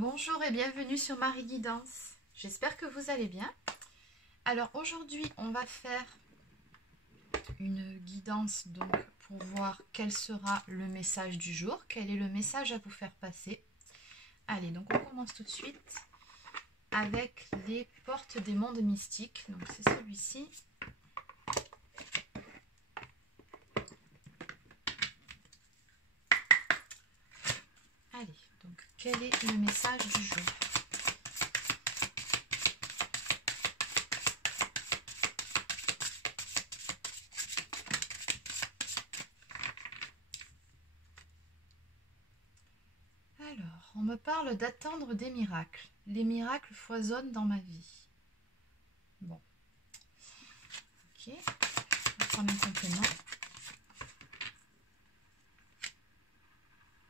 Bonjour et bienvenue sur Marie Guidance. J'espère que vous allez bien. Alors aujourd'hui, on va faire une guidance donc pour voir quel sera le message du jour, quel est le message à vous faire passer. Allez, donc on commence tout de suite avec les portes des mondes mystiques. Donc c'est celui-ci. Allez, donc quel est le message du jour? Alors, on me parle d'attendre des miracles. Les miracles foisonnent dans ma vie. Bon. Ok. On va prendre un complément.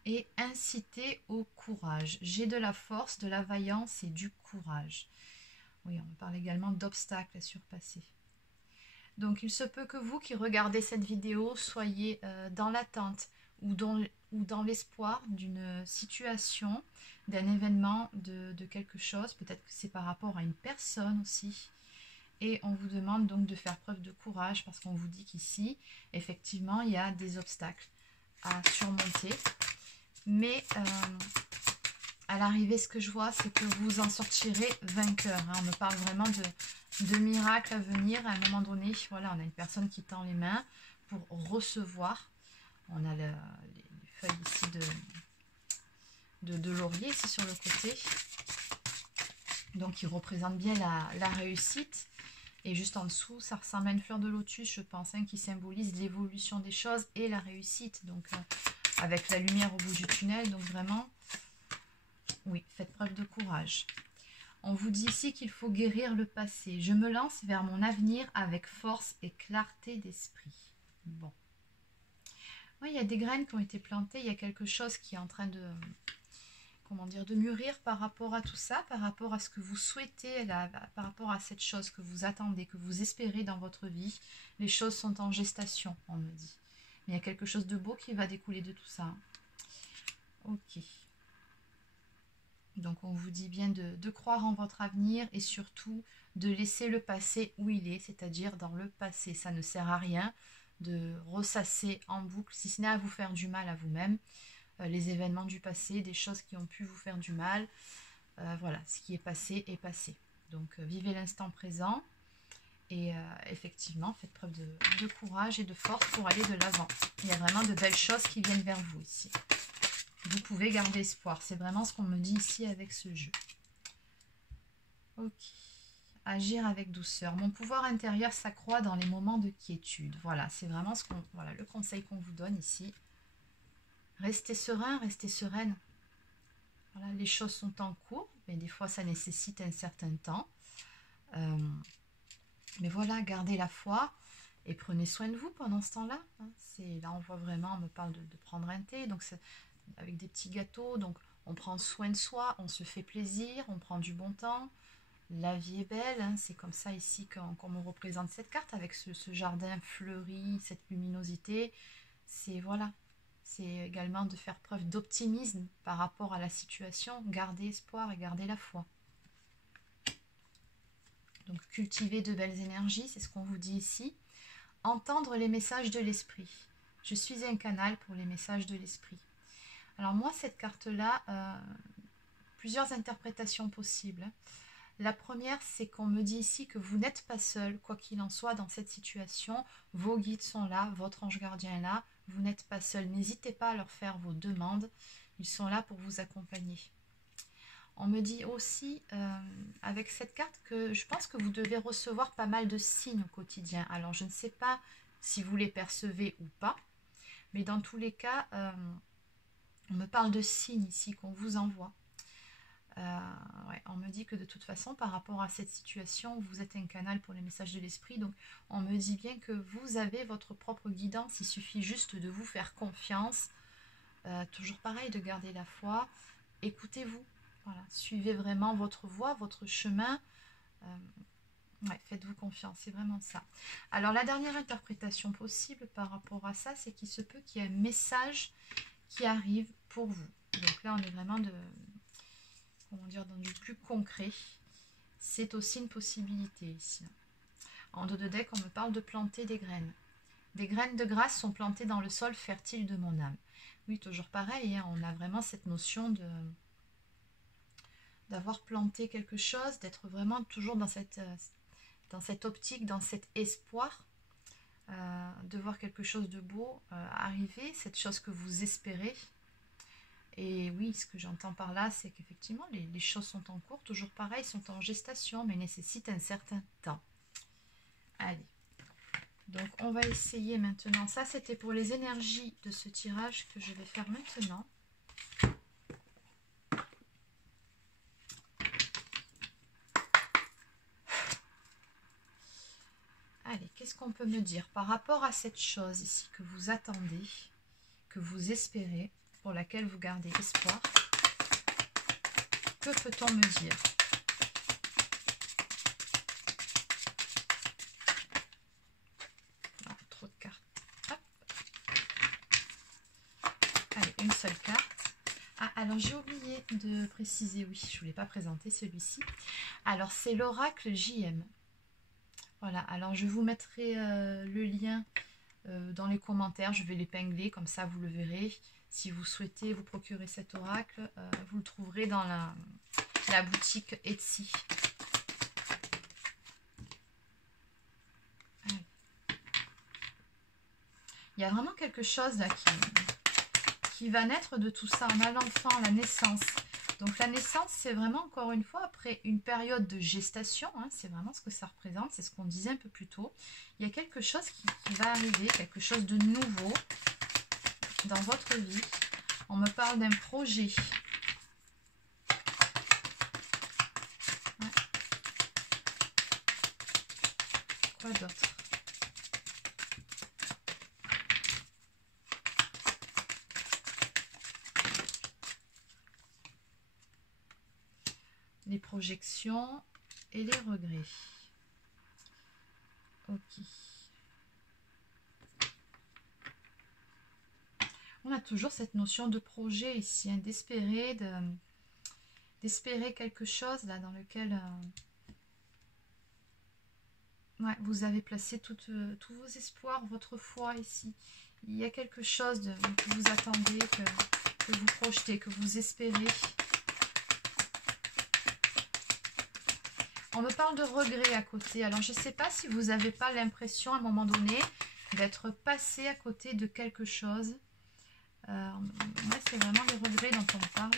Et inciter au courage. J'ai de la force, de la vaillance et du courage. Oui, on me parle également d'obstacles à surpasser. Donc, il se peut que vous qui regardez cette vidéo soyez dans l'attente ou dans l'espoir d'une situation, d'un événement, de quelque chose. Peut-être que c'est par rapport à une personne aussi. Et on vous demande donc de faire preuve de courage parce qu'on vous dit qu'ici, effectivement, il y a des obstacles à surmonter. Mais à l'arrivée, ce que je vois, c'est que vous en sortirez vainqueur. Hein. On me parle vraiment de miracles à venir. À un moment donné, voilà, on a une personne qui tend les mains pour recevoir. On a les feuilles ici de laurier ici sur le côté. Donc, qui représente bien la réussite. Et juste en dessous, ça ressemble à une fleur de lotus, je pense, hein, qui symbolise l'évolution des choses et la réussite. Donc, avec la lumière au bout du tunnel. Donc, vraiment, oui, faites preuve de courage. On vous dit ici qu'il faut guérir le passé. Je me lance vers mon avenir avec force et clarté d'esprit. Bon. Oui, il y a des graines qui ont été plantées. Il y a quelque chose qui est en train de, comment dire, de mûrir par rapport à tout ça, par rapport à ce que vous souhaitez, par rapport à cette chose que vous attendez, que vous espérez dans votre vie. Les choses sont en gestation, on me dit. Mais il y a quelque chose de beau qui va découler de tout ça. Ok. Donc on vous dit bien de croire en votre avenir et surtout de laisser le passé où il est, c'est-à-dire dans le passé. Ça ne sert à rien de ressasser en boucle, si ce n'est à vous faire du mal à vous-même. Les événements du passé, des choses qui ont pu vous faire du mal. Voilà, ce qui est passé est passé. Donc vivez l'instant présent et effectivement faites preuve de courage et de force pour aller de l'avant. Il y a vraiment de belles choses qui viennent vers vous ici. Vous pouvez garder espoir. C'est vraiment ce qu'on me dit ici avec ce jeu. Ok. Agir avec douceur. Mon pouvoir intérieur s'accroît dans les moments de quiétude. Voilà, c'est vraiment voilà, le conseil qu'on vous donne ici. Restez serein, restez sereine. Voilà, les choses sont en cours, mais des fois ça nécessite un certain temps. Mais voilà, gardez la foi et prenez soin de vous pendant ce temps-là. Hein. Là, on voit vraiment, on me parle de prendre un thé, donc avec des petits gâteaux, donc on prend soin de soi, on se fait plaisir, on prend du bon temps. La vie est belle, hein. C'est comme ça ici qu'on me représente cette carte avec ce jardin fleuri, cette luminosité. C'est voilà, c'est également de faire preuve d'optimisme par rapport à la situation, garder espoir et garder la foi. Donc cultiver de belles énergies, c'est ce qu'on vous dit ici. Entendre les messages de l'esprit. Je suis un canal pour les messages de l'esprit. Alors moi, cette carte-là, plusieurs interprétations possibles. La première, c'est qu'on me dit ici que vous n'êtes pas seul, quoi qu'il en soit, dans cette situation. Vos guides sont là, votre ange gardien est là, vous n'êtes pas seul. N'hésitez pas à leur faire vos demandes, ils sont là pour vous accompagner. On me dit aussi, avec cette carte, que je pense que vous devez recevoir pas mal de signes au quotidien. Alors, je ne sais pas si vous les percevez ou pas, mais dans tous les cas, on me parle de signes ici qu'on vous envoie. Ouais, on me dit que de toute façon, par rapport à cette situation, vous êtes un canal pour les messages de l'esprit. Donc, on me dit bien que vous avez votre propre guidance. Il suffit juste de vous faire confiance. Toujours pareil, de garder la foi. Écoutez-vous. Voilà, suivez vraiment votre voie, votre chemin. Ouais, faites-vous confiance, c'est vraiment ça. Alors, la dernière interprétation possible par rapport à ça, c'est qu'il se peut qu'il y ait un message qui arrive pour vous. Donc là, on est vraiment comment dire, dans du plus concret, c'est aussi une possibilité ici. En dos de deck, on me parle de planter des graines. Des graines de grâce sont plantées dans le sol fertile de mon âme. Oui, toujours pareil, hein, on a vraiment cette notion d'avoir planté quelque chose, d'être vraiment toujours dans cette optique, dans cet espoir, de voir quelque chose de beau arriver, cette chose que vous espérez. Et oui, ce que j'entends par là, c'est qu'effectivement, les choses sont en cours, toujours pareil, sont en gestation, mais nécessitent un certain temps. Allez, donc on va essayer maintenant. Ça, c'était pour les énergies de ce tirage que je vais faire maintenant. Allez, qu'est-ce qu'on peut me dire par rapport à cette chose ici que vous attendez, que vous espérez, pour laquelle vous gardez espoir? Que peut-on me dire? Non, trop de cartes. Hop. Allez, une seule carte. Ah, alors j'ai oublié de préciser, oui, je ne voulais pas présenter celui-ci. Alors, c'est l'oracle JM. Voilà, alors je vous mettrai le lien dans les commentaires, je vais l'épingler, comme ça vous le verrez. Si vous souhaitez vous procurer cet oracle, vous le trouverez dans la boutique Etsy. Allez. Il y a vraiment quelque chose là qui va naître de tout ça. On a l'enfant, la naissance. Donc la naissance, c'est vraiment, encore une fois, après une période de gestation, hein, c'est vraiment ce que ça représente, c'est ce qu'on disait un peu plus tôt. Il y a quelque chose qui va arriver, quelque chose de nouveau dans votre vie. On me parle d'un projet. Ouais. Quoi d'autre? Les projections et les regrets. Ok. On a toujours cette notion de projet ici, hein, d'espérer quelque chose là dans lequel ouais, vous avez placé tous vos espoirs, votre foi ici. Il y a quelque chose que vous attendez, que vous projetez, que vous espérez. On me parle de regret à côté. Alors, je ne sais pas si vous n'avez pas l'impression à un moment donné d'être passé à côté de quelque chose. Ouais, c'est vraiment les regrets dont on parle.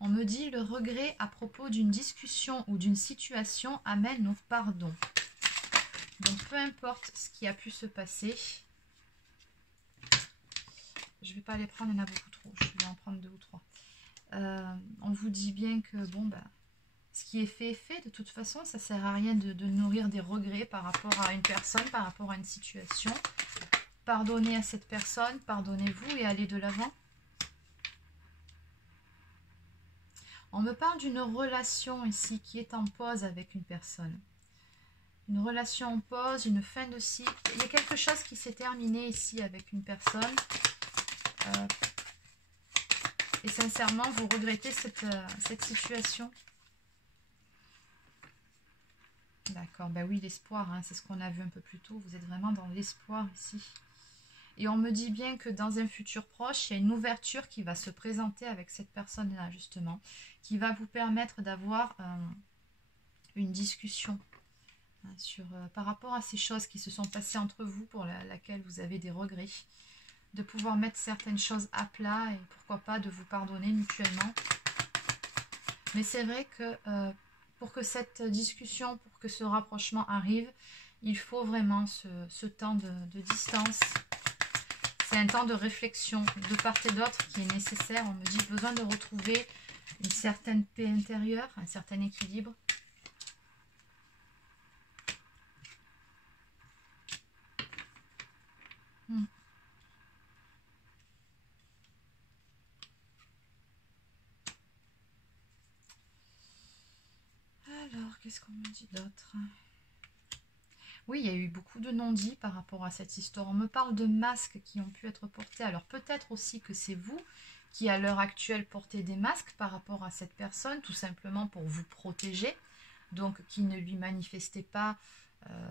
On me dit le regret à propos d'une discussion ou d'une situation amène au pardon. Donc, peu importe ce qui a pu se passer. Je ne vais pas les prendre, il y en a beaucoup trop. Je vais en prendre 2 ou 3. On vous dit bien que bon, bah, ce qui est fait est fait. De toute façon, ça ne sert à rien de nourrir des regrets par rapport à une personne, par rapport à une situation. Pardonnez à cette personne, pardonnez-vous et allez de l'avant. On me parle d'une relation ici qui est en pause avec une personne. Une relation en pause, une fin de cycle. Il y a quelque chose qui s'est terminé ici avec une personne. Et sincèrement, vous regrettez cette situation. D'accord, ben oui, l'espoir, hein, c'est ce qu'on a vu un peu plus tôt. Vous êtes vraiment dans l'espoir ici. Et on me dit bien que dans un futur proche, il y a une ouverture qui va se présenter avec cette personne-là, justement, qui va vous permettre d'avoir une discussion hein, par rapport à ces choses qui se sont passées entre vous, pour laquelle vous avez des regrets. De pouvoir mettre certaines choses à plat et pourquoi pas de vous pardonner mutuellement. Mais c'est vrai que pour que cette discussion, pour que ce rapprochement arrive, il faut vraiment ce temps de distance. C'est un temps de réflexion de part et d'autre qui est nécessaire. On me dit besoin de retrouver une certaine paix intérieure, un certain équilibre. Alors, qu'est-ce qu'on me dit d'autre? Oui, il y a eu beaucoup de non-dits par rapport à cette histoire. On me parle de masques qui ont pu être portés. Alors peut-être aussi que c'est vous qui à l'heure actuelle portez des masques par rapport à cette personne, tout simplement pour vous protéger. Donc qui ne lui manifestez pas,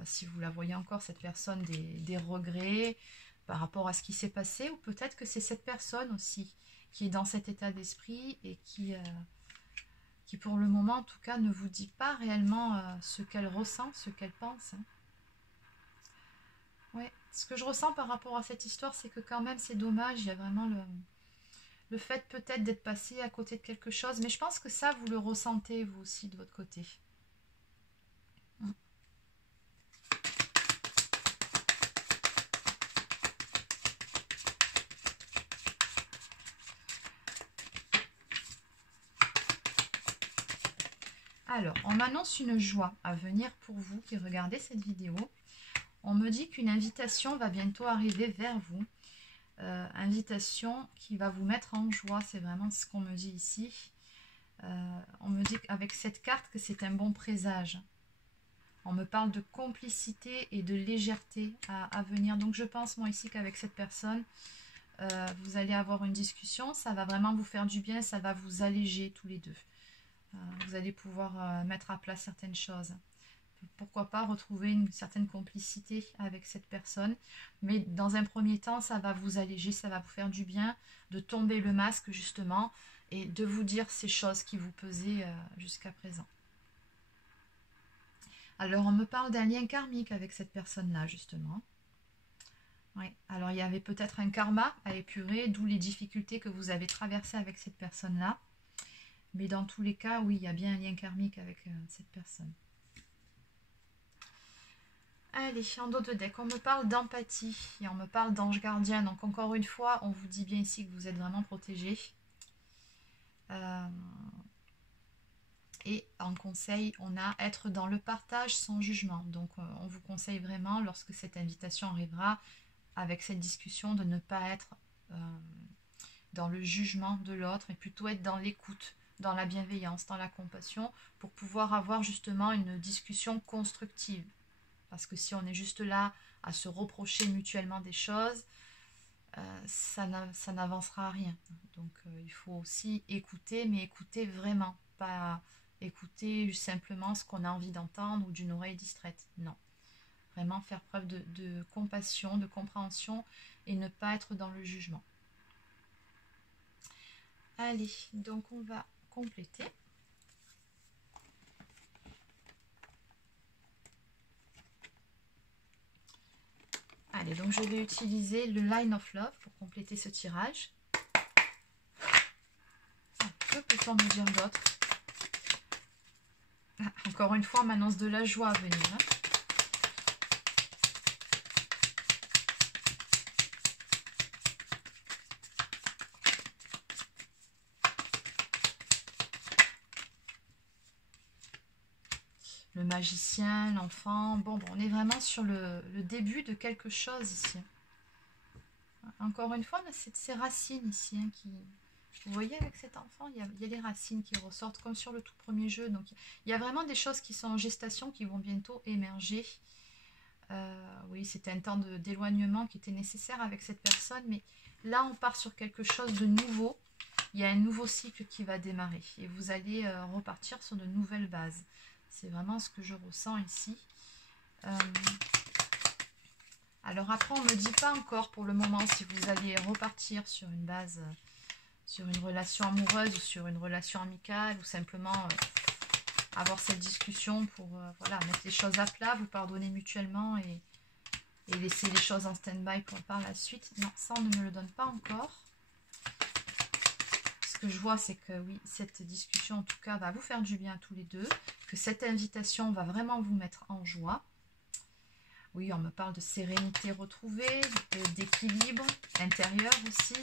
si vous la voyez encore, cette personne, des regrets par rapport à ce qui s'est passé. Ou peut-être que c'est cette personne aussi qui est dans cet état d'esprit et qui pour le moment en tout cas ne vous dit pas réellement ce qu'elle ressent, ce qu'elle pense. Hein. Ouais. Ce que je ressens par rapport à cette histoire, c'est que quand même c'est dommage, il y a vraiment le fait peut-être d'être passé à côté de quelque chose, mais je pense que ça vous le ressentez vous aussi de votre côté. Alors, on m'annonce une joie à venir pour vous qui regardez cette vidéo. On me dit qu'une invitation va bientôt arriver vers vous. Invitation qui va vous mettre en joie, c'est vraiment ce qu'on me dit ici. On me dit avec cette carte que c'est un bon présage. On me parle de complicité et de légèreté à venir. Donc je pense moi ici qu'avec cette personne, vous allez avoir une discussion. Ça va vraiment vous faire du bien, ça va vous alléger tous les deux. Vous allez pouvoir mettre à plat certaines choses. Pourquoi pas retrouver une certaine complicité avec cette personne. Mais dans un premier temps, ça va vous alléger, ça va vous faire du bien de tomber le masque justement et de vous dire ces choses qui vous pesaient jusqu'à présent. Alors, on me parle d'un lien karmique avec cette personne-là, justement. Oui. Alors, il y avait peut-être un karma à épurer, d'où les difficultés que vous avez traversées avec cette personne-là. Mais dans tous les cas, oui, il y a bien un lien karmique avec cette personne. Allez, en dos de deck, on me parle d'empathie et on me parle d'ange gardien. Donc, encore une fois, on vous dit bien ici que vous êtes vraiment protégé. Et en conseil, on a être dans le partage sans jugement. Donc, on vous conseille vraiment, lorsque cette invitation arrivera, avec cette discussion, de ne pas être dans le jugement de l'autre, et plutôt être dans l'écoute, dans la bienveillance, dans la compassion, pour pouvoir avoir justement une discussion constructive. Parce que si on est juste là à se reprocher mutuellement des choses, ça n'avancera à rien. Donc, il faut aussi écouter, mais écouter vraiment, pas écouter simplement ce qu'on a envie d'entendre ou d'une oreille distraite. Non. Vraiment faire preuve de compassion, de compréhension et ne pas être dans le jugement. Allez, donc on va compléter. Allez, donc je vais utiliser le Line of Love pour compléter ce tirage. Que peut-on me dire d'autre? Encore une fois, on m'annonce de la joie à venir. Hein. Le magicien, l'enfant. Bon, on est vraiment sur le début de quelque chose ici. Encore une fois, c'est ces racines ici hein, qui... Vous voyez avec cet enfant, il y a les racines qui ressortent comme sur le tout premier jeu. Donc il y a vraiment des choses qui sont en gestation qui vont bientôt émerger. Oui, c'était un temps d'éloignement qui était nécessaire avec cette personne. Mais là, on part sur quelque chose de nouveau. Il y a un nouveau cycle qui va démarrer. Et vous allez repartir sur de nouvelles bases. C'est vraiment ce que je ressens ici. Alors après, on ne me dit pas encore pour le moment si vous allez repartir sur une base... sur une relation amoureuse ou sur une relation amicale ou simplement avoir cette discussion pour voilà, mettre les choses à plat, vous pardonner mutuellement et laisser les choses en stand-by pour par la suite. Non, ça on ne me le donne pas encore. Ce que je vois c'est que oui, cette discussion en tout cas va vous faire du bien à tous les deux, que cette invitation va vraiment vous mettre en joie. Oui, on me parle de sérénité retrouvée, d'équilibre intérieur aussi.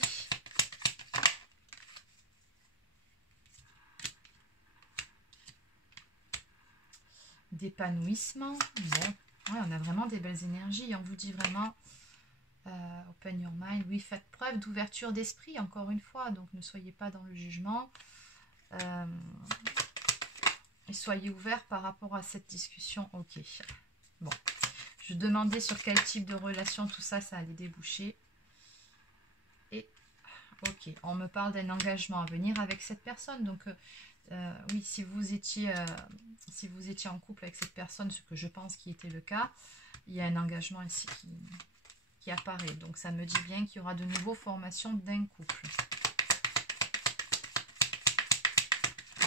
D'épanouissement. Bon, ouais, on a vraiment des belles énergies. On vous dit vraiment open your mind. Oui, faites preuve d'ouverture d'esprit, encore une fois. Donc, ne soyez pas dans le jugement. Et soyez ouverts par rapport à cette discussion. Ok. Bon. Je demandais sur quel type de relation tout ça, ça allait déboucher. Et ok, on me parle d'un engagement à venir avec cette personne. Donc oui, si vous étiez en couple avec cette personne, ce que je pense qui était le cas, il y a un engagement ici qui apparaît. Donc ça me dit bien qu'il y aura de nouveau formation d'un couple.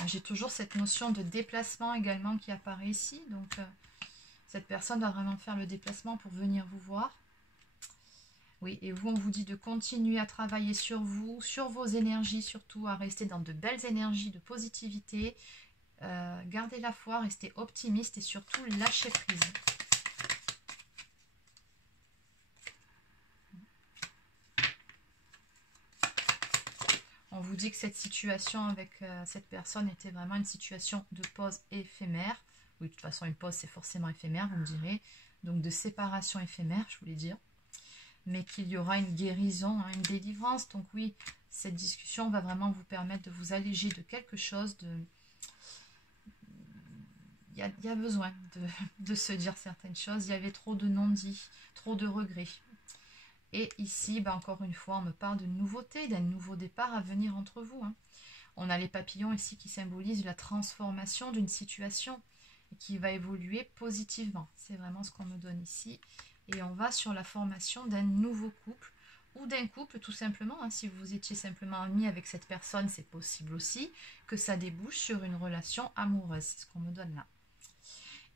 J'ai toujours cette notion de déplacement également qui apparaît ici. Donc cette personne doit vraiment faire le déplacement pour venir vous voir. Oui, et vous, on vous dit de continuer à travailler sur vous, sur vos énergies, surtout à rester dans de belles énergies de positivité. Gardez la foi, restez optimiste et surtout lâchez prise. On vous dit que cette situation avec cette personne était vraiment une situation de pause éphémère. Oui, de toute façon, une pause, c'est forcément éphémère, vous me direz. Donc, de séparation éphémère, je voulais dire. Mais qu'il y aura une guérison, hein, une délivrance. Donc, oui, cette discussion va vraiment vous permettre de vous alléger de quelque chose. Il y a besoin de se dire certaines choses. Il y avait trop de non-dits, trop de regrets. Et ici, encore une fois, on me parle de nouveauté, d'un nouveau départ à venir entre vous. Hein. On a les papillons ici qui symbolisent la transformation d'une situation et qui va évoluer positivement. C'est vraiment ce qu'on me donne ici. Et on va sur la formation d'un nouveau couple ou d'un couple tout simplement. Hein. Si vous étiez simplement ami avec cette personne, c'est possible aussi que ça débouche sur une relation amoureuse. C'est ce qu'on me donne là.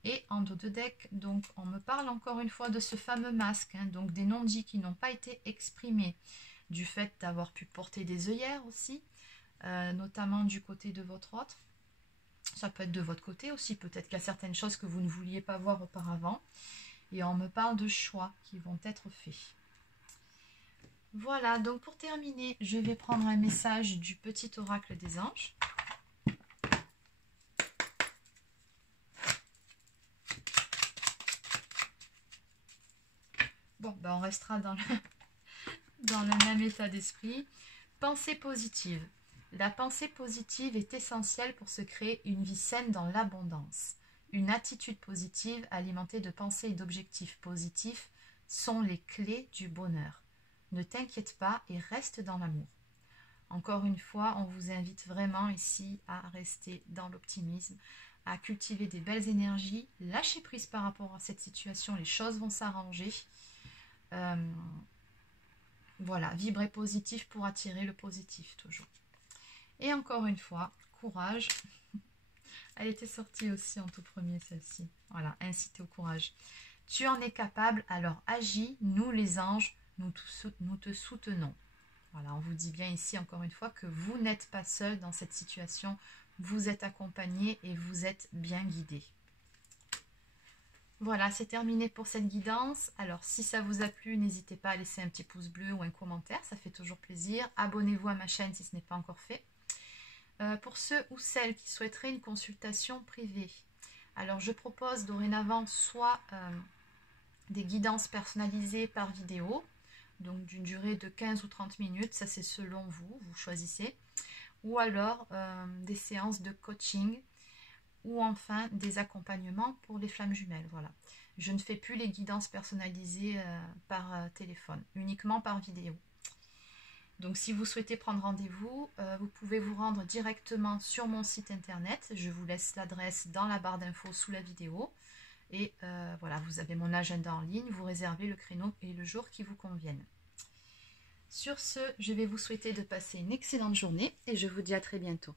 Et en dos de deck, donc on me parle encore une fois de ce fameux masque, hein, donc des non-dits qui n'ont pas été exprimés, du fait d'avoir pu porter des œillères aussi, notamment du côté de votre autre. Ça peut être de votre côté aussi, peut-être qu'il y a certaines choses que vous ne vouliez pas voir auparavant. Et on me parle de choix qui vont être faits. Voilà, donc pour terminer, je vais prendre un message du petit oracle des anges. Bon, ben on restera dans le même état d'esprit. Pensée positive. La pensée positive est essentielle pour se créer une vie saine dans l'abondance. Une attitude positive alimentée de pensées et d'objectifs positifs sont les clés du bonheur. Ne t'inquiète pas et reste dans l'amour. Encore une fois, on vous invite vraiment ici à rester dans l'optimisme, à cultiver des belles énergies, lâcher prise par rapport à cette situation, les choses vont s'arranger. Voilà, vibrer positif pour attirer le positif toujours. Et encore une fois, courage. Elle était sortie aussi en tout premier, celle-ci. Voilà, inciter au courage. Tu en es capable, alors agis. Nous, les anges, nous te soutenons. Voilà, on vous dit bien ici, encore une fois, que vous n'êtes pas seul dans cette situation. Vous êtes accompagné et vous êtes bien guidé. Voilà, c'est terminé pour cette guidance. Alors, si ça vous a plu, n'hésitez pas à laisser un petit pouce bleu ou un commentaire. Ça fait toujours plaisir. Abonnez-vous à ma chaîne si ce n'est pas encore fait. Pour ceux ou celles qui souhaiteraient une consultation privée, alors je propose dorénavant soit des guidances personnalisées par vidéo, donc d'une durée de 15 ou 30 minutes, ça c'est selon vous, vous choisissez, ou alors des séances de coaching, ou enfin des accompagnements pour les flammes jumelles. Voilà. Je ne fais plus les guidances personnalisées par téléphone, uniquement par vidéo. Donc si vous souhaitez prendre rendez-vous, vous pouvez vous rendre directement sur mon site internet. Je vous laisse l'adresse dans la barre d'infos sous la vidéo. Et voilà, vous avez mon agenda en ligne, vous réservez le créneau et le jour qui vous conviennent. Sur ce, je vais vous souhaiter de passer une excellente journée et je vous dis à très bientôt.